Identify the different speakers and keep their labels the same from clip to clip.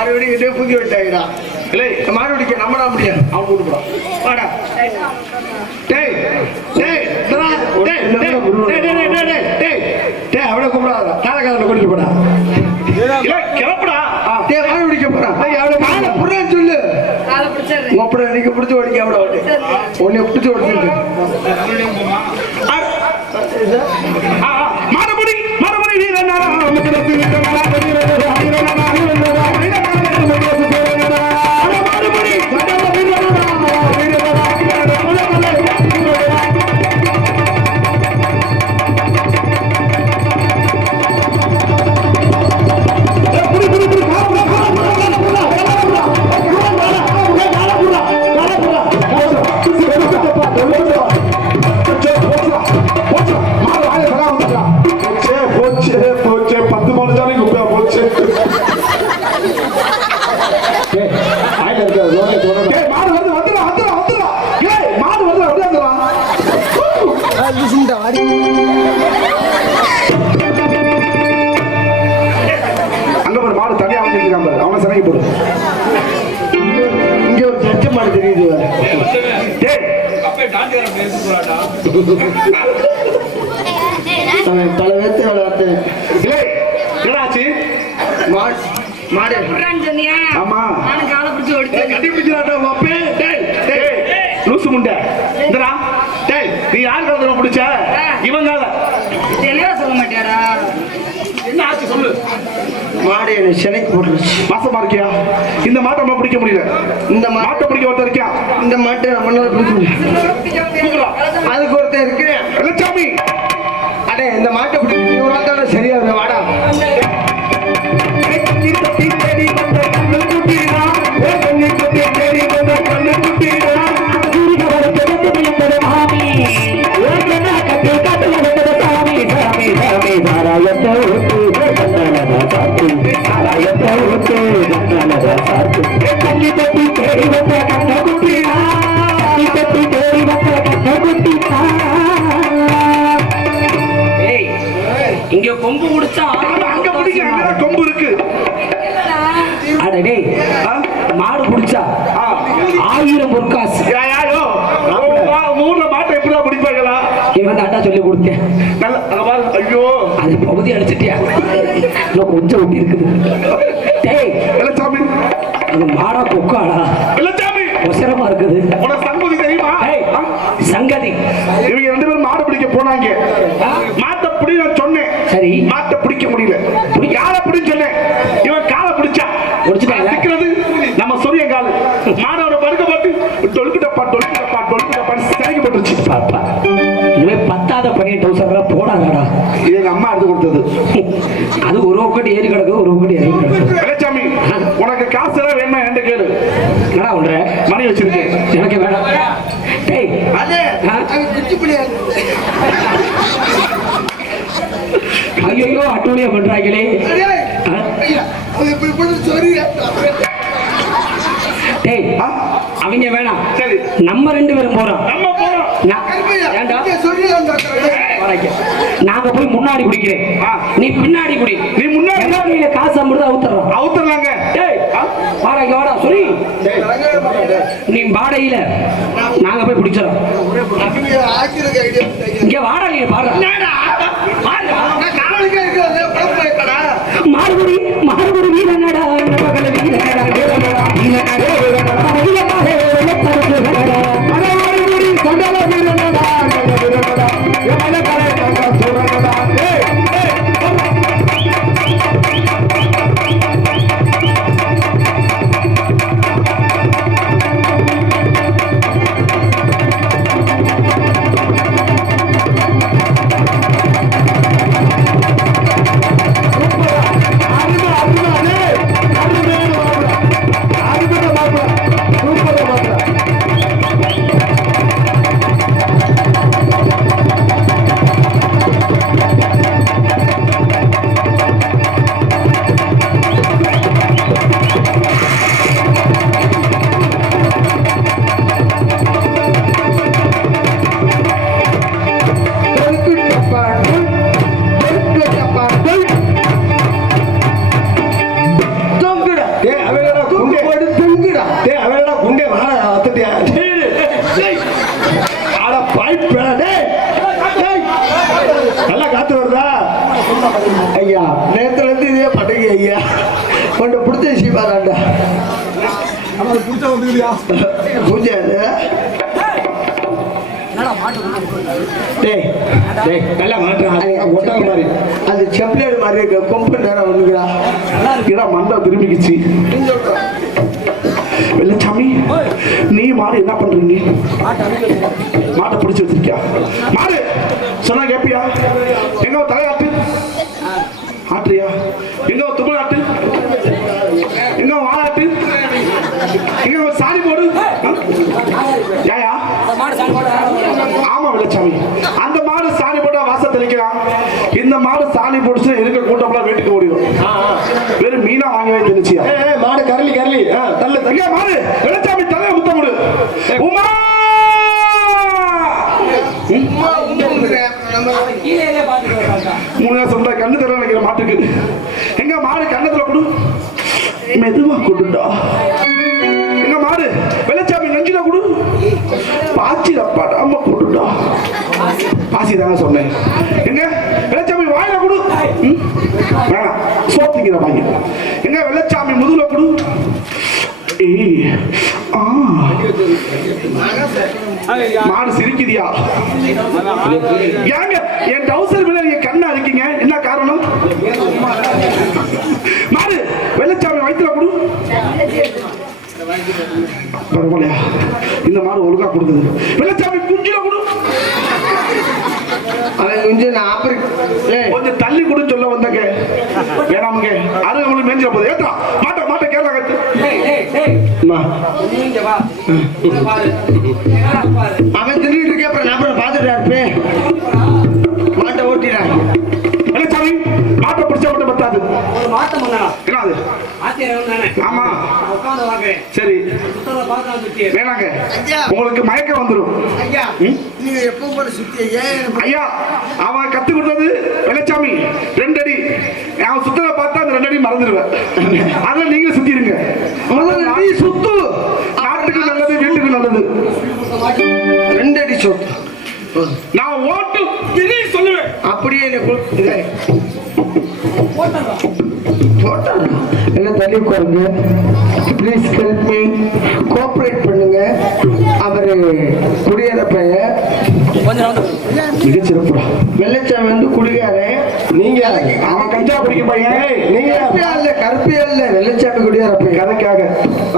Speaker 1: ஆறு கிட்டே புதி விட்டாங்கடா
Speaker 2: இல்லை
Speaker 1: மாடு பிடிக்க நம்மடா முடியாது.
Speaker 2: அவன் கூட்டு போறான்.
Speaker 1: வாடா.
Speaker 2: டேய் டேய் டேய் டேய் டேய் டேய் டேய் டேய் டேய்
Speaker 3: அவனை கூப்பிடாத. காலக்காரனை கூட்டிட்டு போடா.
Speaker 2: கிளப்புடா.
Speaker 1: டேய் மாடு பிடிக்க போறான்.
Speaker 3: டேய், அவனை
Speaker 1: மாடு புறான்னு சொல்லு.
Speaker 4: காலை
Speaker 1: அப்புறம் நீங்க பிடிச்சி ஓடிக்க அவட ஓட்டு. உன்னை பிடிச்சி ஓடிச்சிருக்கு
Speaker 2: கட்டி பிடிச்சாடா வப்பே டேய் டேய் லூசு முண்டை. இந்தடா. டேய் நீ யார் காலத்துல பிடிச்ச? இவன் கால
Speaker 4: தெளிவா சொல்ல மாட்டியாடா?
Speaker 2: என்ன ஆச்சு சொல்லு?
Speaker 1: மாடு என்னை சினைக்கு போட்டுருச்சு.
Speaker 2: மாசமா இருக்கியா? இந்த மாட்டை நம்ம பிடிக்க முடியல.
Speaker 1: இந்த
Speaker 2: மாட்டை பிடிக்க ஒருத்தர் இருக்கியா?
Speaker 1: இந்த மாட்டை நம்மளால பார்த்து எப்பொழுது கண்ணனத பார்த்து
Speaker 2: கண்ணி பற்றி தெய்வத்தை
Speaker 5: இவன் தாண்டா சொல்லி கொடுத்தேன்.
Speaker 2: நல்ல ஐயோ.
Speaker 5: அது பகுதி அடிச்சிட்டியா? இன்னும் கொஞ்சம் ஒட்டி இருக்குது. டேய்
Speaker 2: வெள்ளச்சாமி.
Speaker 5: அது மாடா கொக்காடா.
Speaker 2: வெள்ளச்சாமி.
Speaker 5: ஒசரமா இருக்குது.
Speaker 2: உனக்கு சங்கதி தெரியுமா?
Speaker 5: சங்கதி.
Speaker 2: இவங்க ரெண்டு பேரும் மாடு பிடிக்க போனாங்க. மாட்டை பிடி நான் சொன்னேன்.
Speaker 5: சரி.
Speaker 2: மாட்டை பிடிக்க முடியல. யார பிடின்னு சொன்னேன். இவன் காலை பிடிச்சா.
Speaker 5: பிடிச்சிட்டாங்களா?
Speaker 2: நிக்கிறது நம்ம சொரிய காலு. மாடோட படுக்க போட்டு டொலுக்கிட்டப்பா டொலுக்கிட்டப்பா டொலுக்கிட்டப்பா சரிக்கு போட்டுருச்சு
Speaker 5: பாப்பா.
Speaker 2: இது எங்க அம்மா எடுத்து கொடுத்தது.
Speaker 5: அது ஒரு ஒக்கட்டி ஏறி கிடக்குது ஒரு ஒக்கட்டி
Speaker 2: வெள்ளச்சாமி உனக்கு காசு எல்லாம் வேணுமா என்கிட்ட கேளு.
Speaker 5: என்னடா
Speaker 2: மணி வச்சிருக்கேன்.
Speaker 5: எனக்கு வேணாம். டேய்.
Speaker 1: அதே
Speaker 5: ஐயோ அட்டூழியா பண்றாங்களே டேய்? அவங்க வேணாம்.
Speaker 2: சரி.
Speaker 5: நம்ம ரெண்டு பேரும் போறோம்.
Speaker 2: நம்ம போறோம்.
Speaker 5: நான்- ஏன்டா?
Speaker 1: சொல்லி
Speaker 5: வரைக்க. நாங்க போய் முன்னாடி குடிக்கிறேன்.
Speaker 2: ஆ.
Speaker 5: நீ பின்னாடி குடி.
Speaker 2: நீ முன்னாடி
Speaker 5: நீல காசு அமிர்த அவுத்துறோம்
Speaker 2: அவுத்துறாங்க
Speaker 5: டேய் வாடா இங்க வாடா சொல்லி. நீ வாடையில நாங்க போய் பிடிச்சிடறோம் இங்க வாடா நீ
Speaker 2: வாடா வந்துட்டியா ஆட நல்லா காத்து வருதா
Speaker 1: ஐயா நேத்துல இருந்து இதே ஐயா கொண்டு பிடிச்ச
Speaker 3: விஷயம் பாராண்டா நம்மளுக்கு
Speaker 1: பூஜை டேய்
Speaker 5: டேய் நல்லா
Speaker 1: மாட்டுறான் ஒட்டகம் மாதிரி அது செப்ளேட் மாதிரி இருக்க கொம்பு நேரம் வந்துக்கிறா
Speaker 2: நல்லா இருக்கிறா மண்டை திரும்பிக்கிச்சு வெள்ளச்சாமி நீ மாடு என்ன பண்றீங்க? மாட்டை பிடிச்சு வச்சிருக்கியா? மாடு சொன்னா கேப்பியா? எங்க தலையாட்டு? ஆட்டுறியா? எங்க ஆட்டு எங்க வாழாட்டு எங்க சாணி போடு? ஏயா ஆமா வெள்ளச்சாமி. அந்த மாடு சாணி போட்டா வாசல் தெளிக்கலாம் இந்த மாடு சாணி போட்டு இருக்க கூட்டம்லாம் வீட்டுக்கு ஓடிடும் வெறும் மீனா வாங்கவே
Speaker 3: மாடு கரலி கரலி ஆ, தள்ளு. தள்ளு
Speaker 2: தங்க மாறு. வெள்ளச்சாமி தலை முத்த முடு உமா! மூணு சொல்ற கண்ணு தர நினைக்கிற மாட்டுக்கு. எங்க மாடு கண்ணத்துல கொடு. மெதுவா கொடுடா. எங்க மாடு வெள்ளச்சாமி நெஞ்சில கொடு. பாச்சில படாம கொடுடா. பாசி தாங்க சொன்னேன். எங்க வெள்ளச்சாமி வாயில கொடு ம்? வேணாம் வாங்கி எங்க வெள்ளச்சாமி முதுகுல கொடு. மாடு சிரிக்குதியா? ஏங்க என் டவுசர் மேல நீங்க கண்ணா இருக்கீங்க. என்ன காரணம்? மாடு வெள்ளச்சாமி வயிற்றுல கொடு. பரவாயில்லையா? இந்த மாடு ஒழுங்கா கொடுக்குது. வெள்ளச்சாமி குஞ்சில கொடு.
Speaker 1: அவன் கொஞ்சம் நான்
Speaker 2: கொஞ்சம் தள்ளி கொடுன்னு மணி மேஞ்சிட போகுது. ஏத்தா மாட்ட மாட்ட கேரளா கத்து
Speaker 1: அவன் திடீர்னு இருக்கே அப்புறம் நான் அப்புறம் பார்த்துட்டா இருப்பேன் மாட்டை ஓட்டிடான்
Speaker 2: வெள்ளச்சாமி மாட்டை பிடிச்சா மட்டும் பத்தாது.
Speaker 5: ஒரு மாட்டம்
Speaker 2: என்னது? ஆமா. சரி. வேணாங்க. உங்களுக்கு மயக்கம் வந்துடும்?
Speaker 1: நீங்க எப்போ போல சுத்தி ஏன்?
Speaker 2: ஐயா அவன் கத்து கொடுத்தது வெள்ளச்சாமி. ரெண்டு அடி. அவன் சுத்தனை பார்த்தா அந்த ரெண்டு அடி மறந்துடுவேன். அதெல்லாம் நீங்களும் சுத்திடுங்க
Speaker 1: முதல்ல நீ சுத்து.
Speaker 2: நாட்டுக்கு நல்லது வீட்டுக்கு நல்லது.
Speaker 1: ரெண்டு அடி சொத்து
Speaker 2: நான் ஓட்டு சொல்லுவேன்.
Speaker 1: அப்படியே என்னை தள்ளி உட்காருங்க? ப்ளீஸ் ஹெல்ப் மீ கோஆப்ரேட் பண்ணுங்க. அவரு குடியேற பையன்
Speaker 2: மிகச்சிறப்புடா
Speaker 1: வெள்ளச்சாமி வந்து குடிகாரன்
Speaker 3: நீங்க
Speaker 2: அவன் கஞ்சா குடிக்க பையன்
Speaker 3: நீங்க.
Speaker 1: கருப்பியா இல்ல கருப்பியா இல்ல வெள்ளச்சாமி பையன்
Speaker 2: கதைக்காக.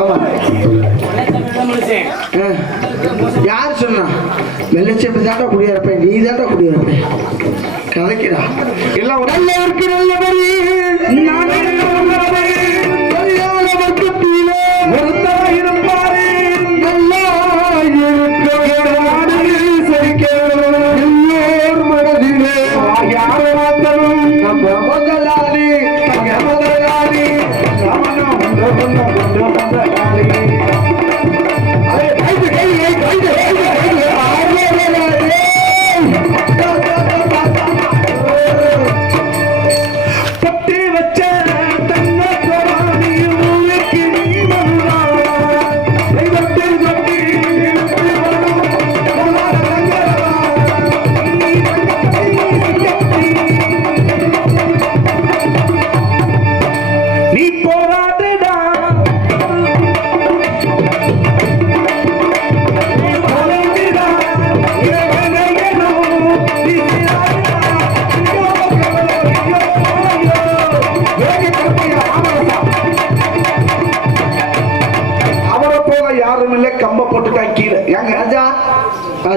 Speaker 1: ஆமா. யார் சொன்னா? வெள்ளச்சாமி தாண்டா நீ தாண்டா குடியேற பையன் கதைக்கிறா
Speaker 2: எல்லாம்
Speaker 1: நல்லவருக்கு நல்லவரே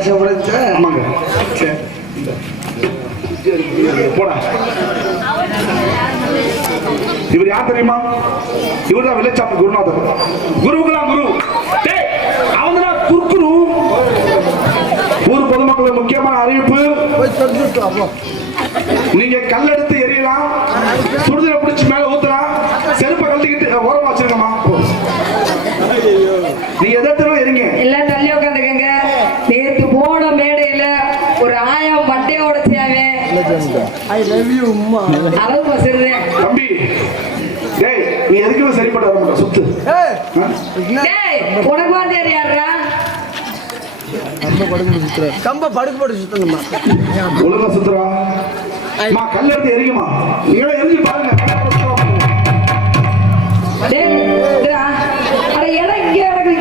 Speaker 1: ஆசைப்படுத்த
Speaker 2: ஆமாங்க. சரி. போடா. இவர் யார் தெரியுமா? இவர் தான் வில்லேஜாப்பு குருநாதர். குருவுக்குலாம் குரு? அவங்க தான் குறுக்குரு ஊர் பொதுமக்களுக்கு முக்கியமான அறிவிப்பு. நீங்க கல்லெடுத்து எரியலாம் சுடுதலை பிடிச்சு மேல
Speaker 4: ஐ உம்மா அளவு வசருதே
Speaker 2: தம்பி டேய் நீ எதுக்குமே சரிப்பட வர சுத்து.
Speaker 4: டேய் உனக்கு வந்து யாரா
Speaker 1: கம்ப படுக்கு சுத்துற
Speaker 2: உலக சுத்துறா. அம்மா கல்ல எடுத்து எரியுமா? நீங்க பாருங்க.
Speaker 4: டேய் அட இடம் இங்க
Speaker 2: எனக்கு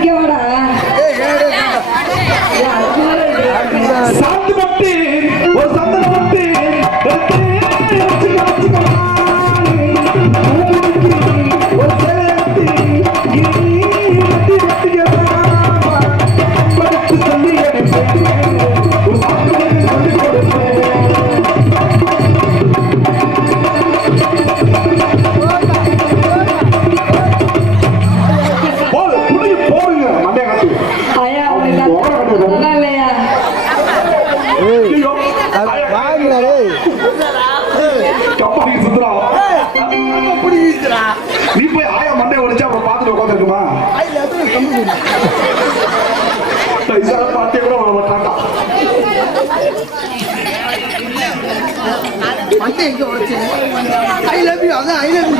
Speaker 1: மட்டை எங்கே உழைச்சு ஐ லவ் யூ அதான் I love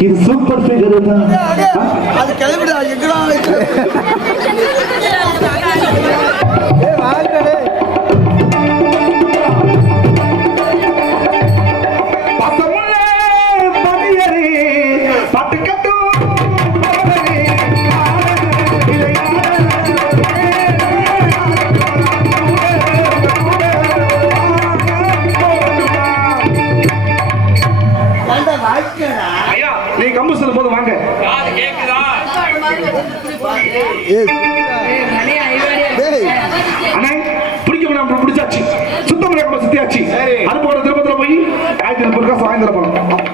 Speaker 1: you
Speaker 2: super kilometre சுத்தம் சுத்தமரியாக்கம் சுத்தியாச்சு. அது போற திருப்பத்தில் போய் காயத்தில் இருக்கா சாயந்தரம் போகலாம்